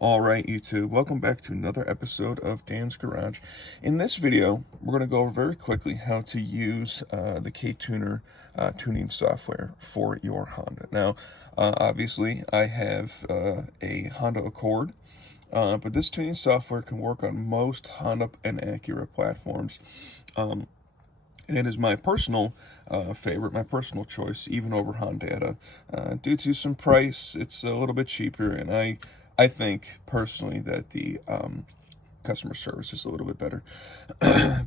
All right, YouTube, welcome back to another episode of Dan's Garage. In this video, we're going to go over very quickly how to use the KTuner tuning software for your Honda. Now, obviously, I have a Honda Accord, but this tuning software can work on most Honda and Acura platforms. And it is my personal favorite, my personal choice, even over Honda. Due to some price, it's a little bit cheaper, and I think personally that the customer service is a little bit better.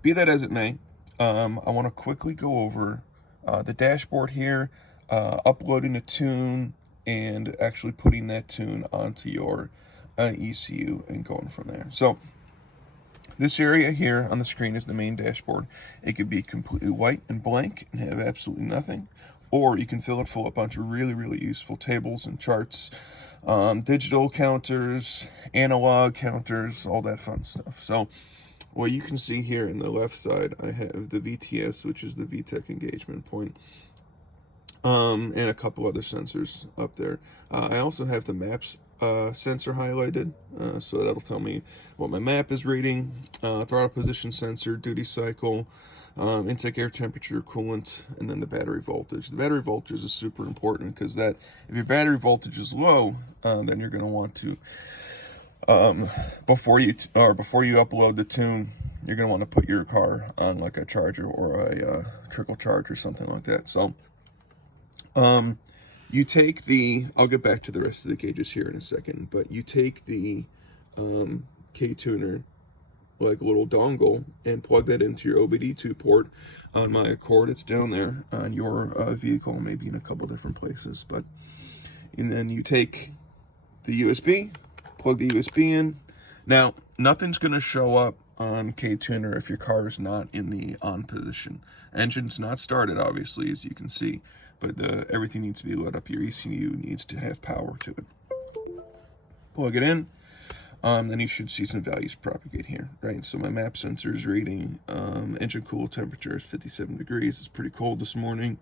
Be that as it may, I want to quickly go over the dashboard here, uploading a tune, and actually putting that tune onto your ECU and going from there. So this area here on the screen is the main dashboard. It could be completely white and blank and have absolutely nothing, or you can fill it full of a bunch of really useful tables and charts, digital counters, analog counters, all that fun stuff. So what you can see here in the left side, I have the VTS, which is the Vtec engagement point, and a couple other sensors up there. I also have the maps sensor highlighted, so that'll tell me what my map is reading, throttle position sensor, duty cycle, intake air temperature, coolant, and then the battery voltage. The battery voltage is super important because that if your battery voltage is low, then you're going to want to before you upload the tune, you're going to want to put your car on like a charger or a trickle charge or something like that. So you take the, I'll get back to the rest of the gauges here in a second, but you take the KTuner like little dongle and plug that into your OBD2 port. On my Accord, it's down there. On your vehicle, maybe in a couple different places, but and then you take the USB, plug the USB in. Now, nothing's going to show up on KTuner if your car is not in the on position. Engine's not started, obviously, as you can see, but everything needs to be lit up. Your ECU needs to have power to it. Plug it in. Then you should see some values propagate here, right? So my map sensor is reading engine cool temperature is 57 degrees. It's pretty cold this morning.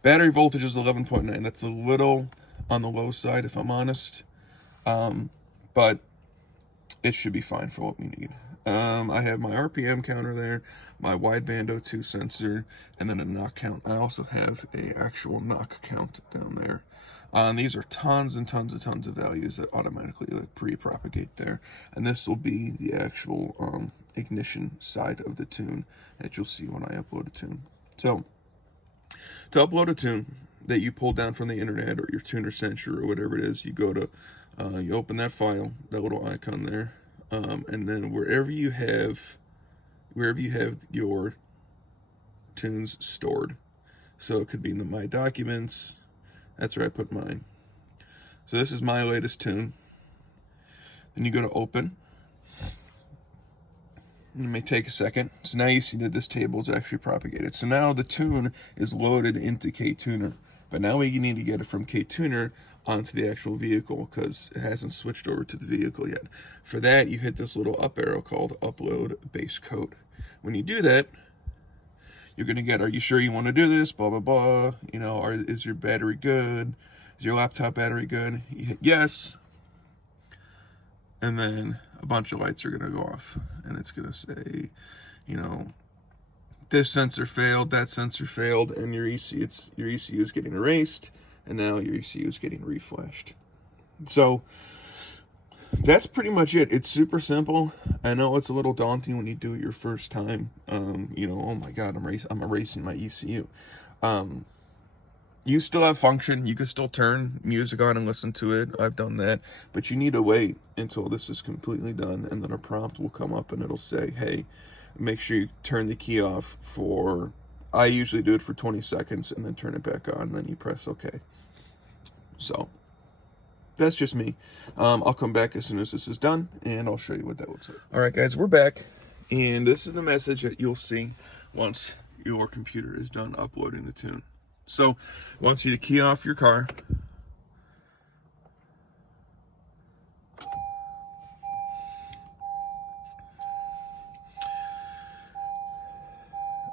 Battery voltage is 11.9. That's a little on the low side, if I'm honest, but it should be fine for what we need. I have my RPM counter there, my wideband O2 sensor, and then a knock count. I also have a actual knock count down there. These are tons and tons of values that automatically like pre-propagate there. And this will be the actual ignition side of the tune that you'll see when I upload a tune. So to upload a tune that you pull down from the internet or your tuner sensor or whatever it is, you go to, you open that file, that little icon there, and then wherever you have your tunes stored. So it could be in the My Documents. That's where I put mine. So this is my latest tune. Then you go to Open. It may take a second. So now you see that this table is actually propagated. So now the tune is loaded into KTuner. But now we need to get it from KTuner onto the actual vehicle because it hasn't switched over to the vehicle yet. For that, you hit this little up arrow called Upload Base Code. When you do that, you're going to get, are you sure you want to do this? Blah, blah, blah. You know, is your battery good? Is your laptop battery good? You hit yes. And then a bunch of lights are going to go off. And it's going to say, you know, this sensor failed, that sensor failed, and your ECU is getting erased. And now your ECU is getting reflashed. So that's pretty much it. It's super simple. I know it's a little daunting when you do it your first time. You know, oh my God, I'm erasing my ECU. You still have function. You can still turn music on and listen to it. I've done that. But you need to wait until this is completely done, and then a prompt will come up and it'll say, hey, make sure you turn the key off for, I usually do it for 20 seconds and then turn it back on, and then you press OK. So that's just me. I'll come back as soon as this is done, and I'll show you what that looks like. All right, guys, we're back, and this is the message that you'll see once your computer is done uploading the tune. So, I want you to key off your car.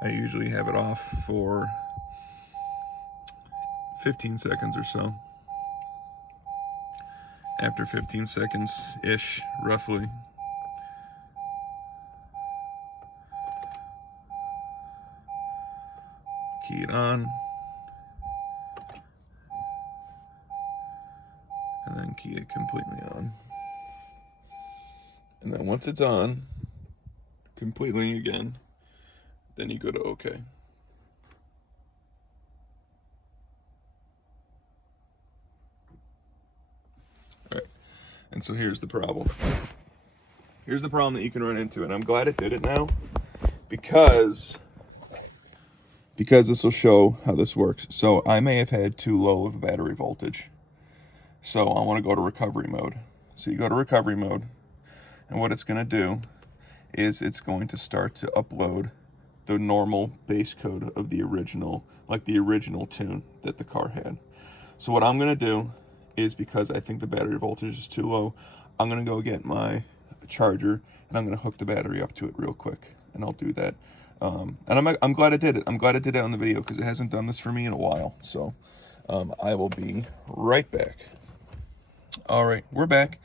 I usually have it off for 15 seconds or so. after 15 seconds-ish, roughly. Key it on. And then key it completely on. And then once it's on, completely again, then you go to OK. All right, and so here's the problem. Here's the problem that you can run into, and I'm glad it did it now, because this will show how this works. So I may have had too low of a battery voltage. So I want to go to recovery mode. So you go to recovery mode, and what it's going to do is it's going to start to upload the normal base code of the original, like the original tune that the car had. So what I'm going to do is, because I think the battery voltage is too low, I'm going to go get my charger and I'm going to hook the battery up to it real quick, and I'll do that. And I'm glad I did it. I'm glad I did it on the video, because it hasn't done this for me in a while. So I will be right back. All right, we're back.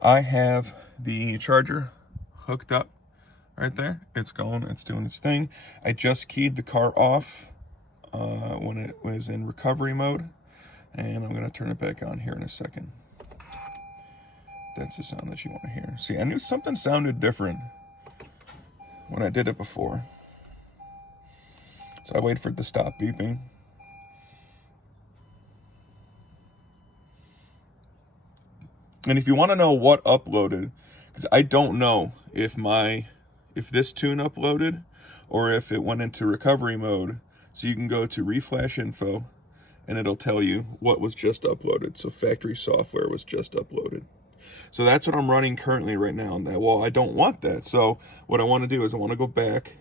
I have the charger hooked up right there. It's going, it's doing its thing. I just keyed the car off when it was in recovery mode, and I'm going to turn it back on here in a second. That's the sound that you want to hear. See, I knew something sounded different when I did it before. So I wait for it to stop beeping. And if you want to know what uploaded, because I don't know if this tune uploaded or if it went into recovery mode, so you can go to Reflash Info and it'll tell you what was just uploaded. So factory software was just uploaded. So that's what I'm running currently right now. And well, I don't want that. So what I want to do is I want to go back.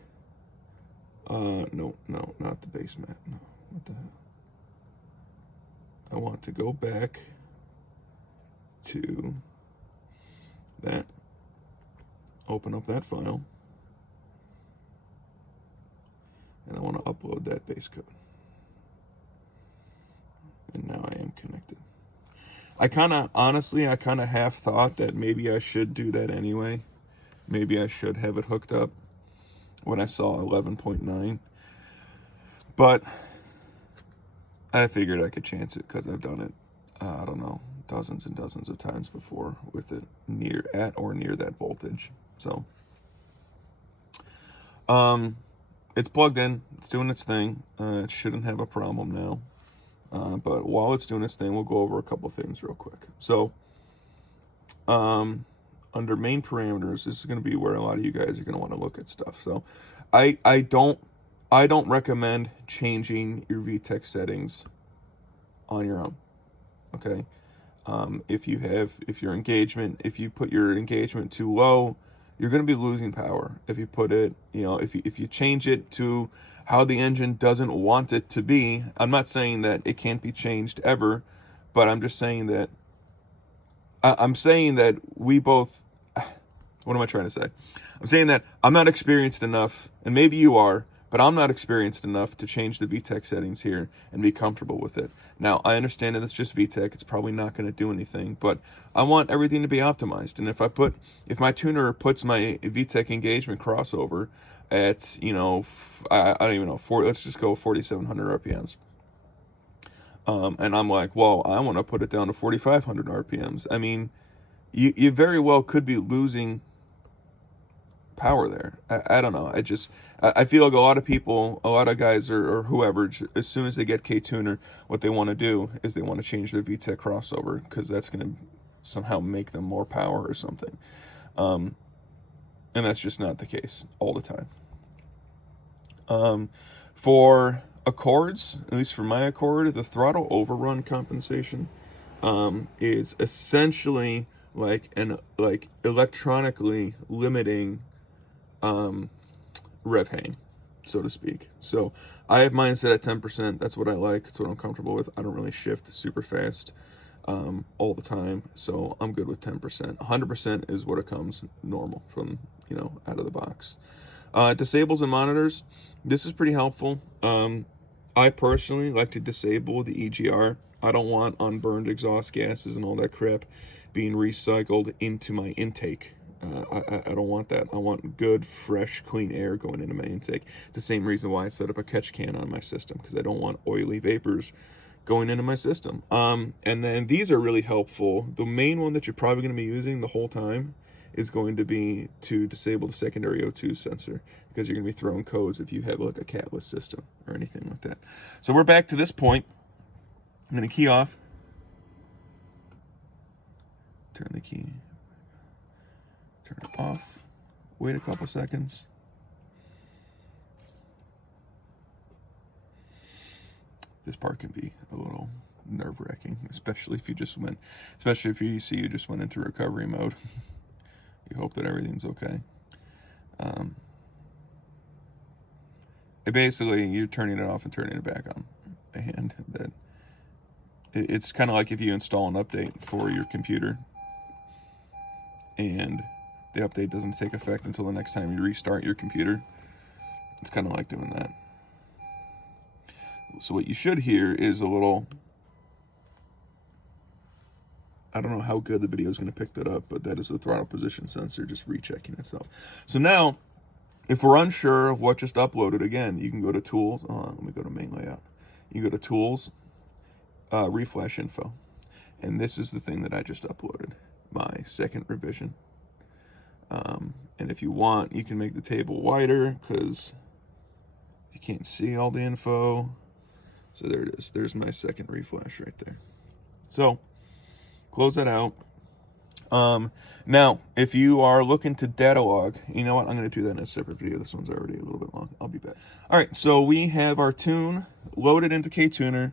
No, not the base mat. No, what the hell? I want to go back to that, open up that file, and I want to upload that base code. And now I am connected. Honestly, I kind of half thought that maybe I should do that anyway. Maybe I should have it hooked up when I saw 11.9. But I figured I could chance it, because I've done it, I don't know, dozens and dozens of times before with it at or near that voltage. So it's plugged in, it's doing its thing. It shouldn't have a problem now. But while it's doing its thing, we'll go over a couple things real quick. So under main parameters, this is going to be where a lot of you guys are going to want to look at stuff. So I don't recommend changing your Vtec settings on your own. Okay. If you put your engagement too low, you're going to be losing power. If you put it, if you change it to how the engine doesn't want it to be, I'm not saying that it can't be changed ever, but I'm just saying that, we both, what am I trying to say? I'm saying that I'm not experienced enough, and maybe you are, but I'm not experienced enough to change the Vtec settings here and be comfortable with it. Now, I understand that it's just Vtec, it's probably not going to do anything, but I want everything to be optimized. And if my tuner puts my Vtec engagement crossover at, I don't even know, let's just go 4,700 RPMs. And I'm like, well, I want to put it down to 4,500 RPMs. I mean, you very well could be losing power there. I don't know. I feel like a lot of guys or whoever, as soon as they get KTuner, what they want to do is they want to change their Vtec crossover, because that's going to somehow make them more power or something. And that's just not the case all the time. For Accords, at least for my Accord, the throttle overrun compensation is essentially like electronically limiting rev hang, so to speak. So I have mine set at 10%. That's what I like. That's what I'm comfortable with. I don't really shift super fast all the time, so I'm good with 10%. 100% is what it comes normal from, out of the box. Disables and monitors. This is pretty helpful. I personally like to disable the EGR. I don't want unburned exhaust gases and all that crap being recycled into my intake. I don't want that. I want good, fresh, clean air going into my intake. It's the same reason why I set up a catch can on my system, because I don't want oily vapors going into my system. And then these are really helpful. The main one that you're probably going to be using the whole time is going to be to disable the secondary O2 sensor, because you're going to be throwing codes if you have like a catless system or anything like that. So we're back to this point. I'm going to key off, turn the key, turn it off, wait a couple seconds. This part can be a little nerve-wracking, especially if you just went into recovery mode. You hope that everything's okay. Basically, you're turning it off and turning it back on. And that it's kind of like if you install an update for your computer and the update doesn't take effect until the next time you restart your computer. It's kind of like doing that. So what you should hear is a little, I don't know how good the video is going to pick that up, but that is the throttle position sensor just rechecking itself. So now, if we're unsure of what just uploaded, again, you can go to Tools. Let me go to Main Layout. You go to Tools, Reflash Info. And this is the thing that I just uploaded, my second revision. And if you want, you can make the table wider, because you can't see all the info. So there it is. There's my second reflash right there. So close that out. Now, if you are looking to datalog, you know what? I'm going to do that in a separate video. This one's already a little bit long. I'll be back. All right, so we have our tune loaded into KTuner.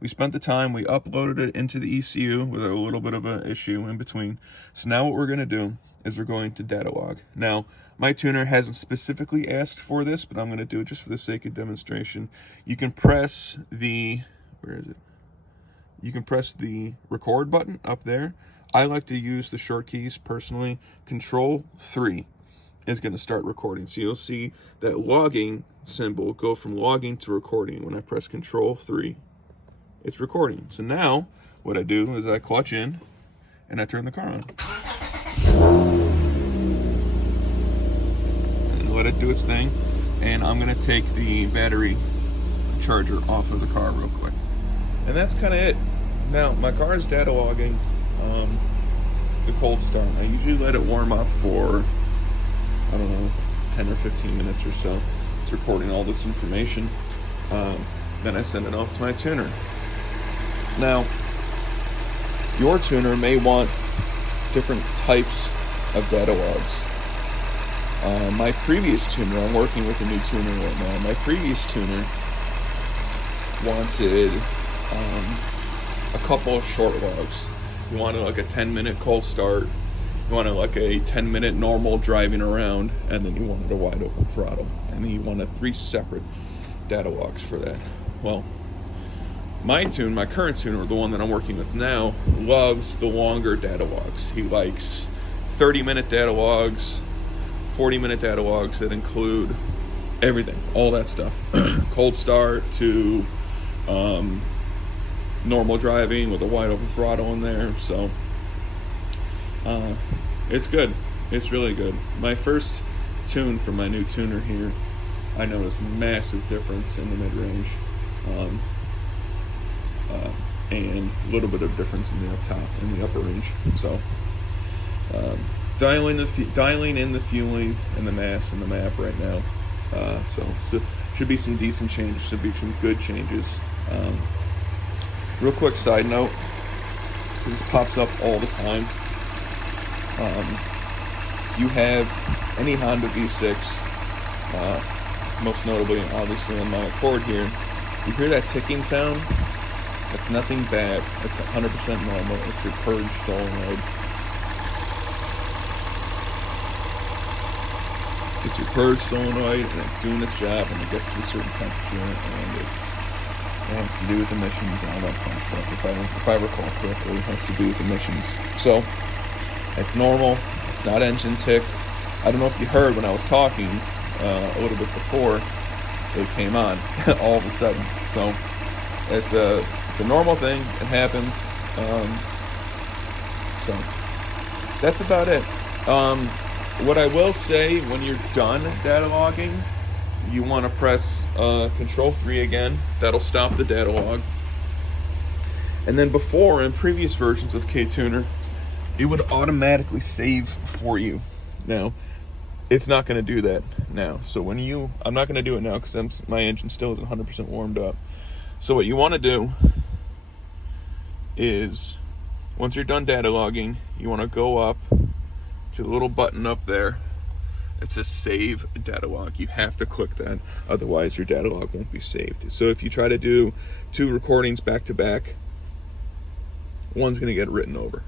We spent the time, we uploaded it into the ECU with a little bit of an issue in between. So now what we're going to do is we're going to datalog. Now, my tuner hasn't specifically asked for this, but I'm going to do it just for the sake of demonstration. You can press the, where is it? You can press the record button up there. I like to use the short keys personally. Control 3 is going to start recording. So you'll see that logging symbol go from logging to recording. When I press Control 3, it's recording. So now what I do is I clutch in and I turn the car on. And let it do its thing. And I'm going to take the battery charger off of the car real quick. And that's kind of it. Now, my car is data logging the cold start. I usually let it warm up for, I don't know, 10 or 15 minutes or so. It's recording all this information. Then I send it off to my tuner. Now, your tuner may want different types of data logs. My previous tuner, I'm working with a new tuner right now. My previous tuner wanted a couple of short logs. You wanted like a 10-minute cold start, you wanted like a 10-minute normal driving around, and then you wanted a wide open throttle. And then you wanted 3 separate data logs for that. Well, my current tuner, the one that I'm working with now, loves the longer data logs. He likes 30-minute data logs, 40-minute data logs that include everything, all that stuff. Cold start to normal driving with a wide open throttle in there. So it's good. It's really good. My first tune from my new tuner here, I noticed massive difference in the mid-range, and a little bit of difference in the up top and the upper range. So dialing in the fueling and the mass and the map right now. So should be some decent changes. Should be some good changes. Real quick side note, this pops up all the time. You have any Honda V6, most notably, obviously, on my Accord here. You hear that ticking sound? That's nothing bad. It's 100% normal. It's your purge solenoid. It's your purge solenoid, and it's doing its job, and it gets to a certain temperature, and it has to do with emissions and all that kind of stuff. If I recall correctly, it has to do with emissions. So it's normal. It's not engine tick. I don't know if you heard when I was talking a little bit before it came on all of a sudden. So it's a normal thing. It happens. So that's about it. What I will say, when you're done data logging, you want to press Control 3 again. That'll stop the data log. And then before, in previous versions of KTuner, it would automatically save for you. Now, it's not going to do that now. So when I'm not going to do it now because my engine still isn't 100% warmed up. So what you want to do is, once you're done data logging, you want to go up to the little button up there. It says Save Data Log. You have to click that, otherwise your data log won't be saved. So if you try to do 2 recordings back to back, one's going to get written over.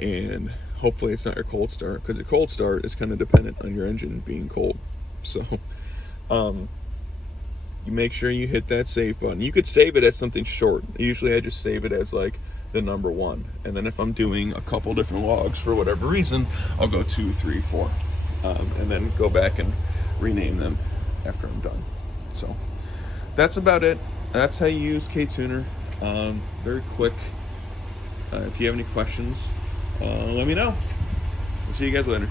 And hopefully it's not your cold start, because your cold start is kind of dependent on your engine being cold. So you make sure you hit that save button. You could save it as something short. Usually I just save it as like the number 1, and then if I'm doing a couple different logs for whatever reason, I'll go 2, 3, 4, and then go back and rename them after I'm done. So that's about it. That's how you use KTuner. Very quick. If you have any questions, let me know. I'll see you guys later.